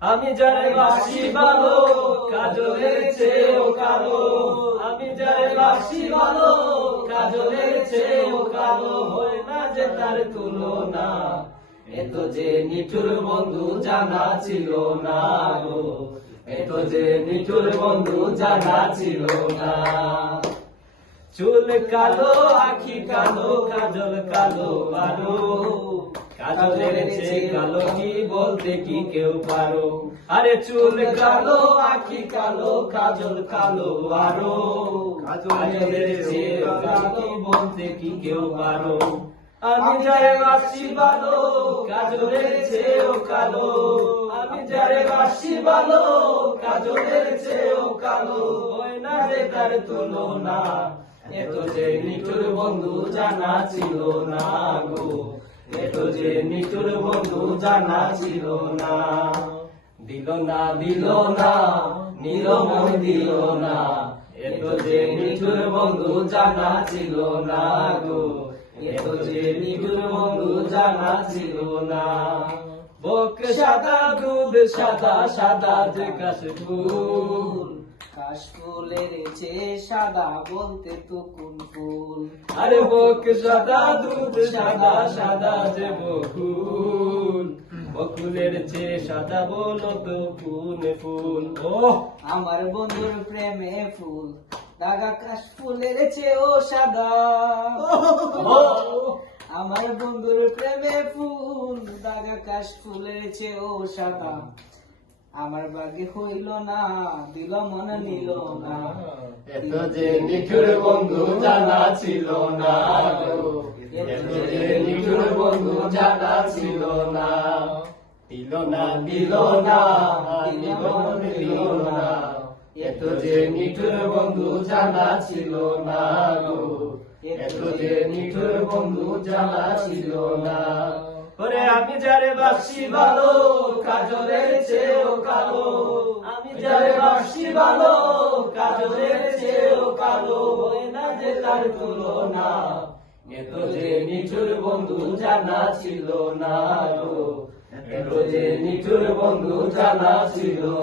আমি যারে বাসি ভালো কাজলের চেয়েও কালো, আমি যারে বাসি ভালো কাজলের চেয়েও কালো, হয় না যে তার তুলনা, এত যে নিঠুর বন্ধু জানা ছিল না গো, এত যে নিঠুর বন্ধু জানা ছিল না। চুল কালো আখি কালো কাজল কালো আরো, কাজলের চেয়ে কালো কি বলতে কি কেউ পারো, আরে চুল কালো আখি কালো কাজল কালো আরো, কাজলের চেয়ে কালো কি বলতে কি কেউ পারো। আমি যারে বাসি ভালো কাজলের চেয়েও কালো, আমি যারে বাসি ভালো কাজলের চেয়েও কালো, হয় না যে তার তুলনা, এত যে নিঠুর বন্ধু জানা ছিল না গো, এত যে নিঠুর বন্ধু জানা ছিল না। দিল না দিল না নিল মন দিল না, এত যে নিঠুর বন্ধু জানা ছিল না গো, এত যে নিঠুর বন্ধু জানা ছিল না। বক সাদা দুধ সাদা সাদা যে কাশফুল, কাশফুলের চেয়ে সাদা বলতে তো কোন ফুল, আরে বক সাদা দুধ সাদা সাদা যে বকুল, বকুলের চেয়ে সাদা বলো তো কোন ফুল। ও আমার বন্ধুর প্রেমে ফুল দাগা কাশফুলের চেয়েও সাদা, আমার বন্ধুর প্রেমে ফুল দাগা কাশফুলের চেয়েও সাদা, আমার বাগে হইল না দিল মন নিল না, এত যে নিঠুর বন্ধু জানা ছিল না গো, এত যে নিঠুর বন্ধু জানা ছিল না। দিল না দিল না দিল না, এত যে নিঠুর বন্ধু জানা ছিল না গো, এত যে নিঠুর বন্ধু জানা ছিল না। ওরে আমি যারে বাসি ভালো কাজলের চেয়েও কালো, আমি যারে বাসি ভালো কাজলের চেয়েও কালো, হয় না যে তার তুলনা, এত যে নিঠুর বন্ধু জানা ছিল না গো, এত যে নিঠুর বন্ধু জানা ছিল।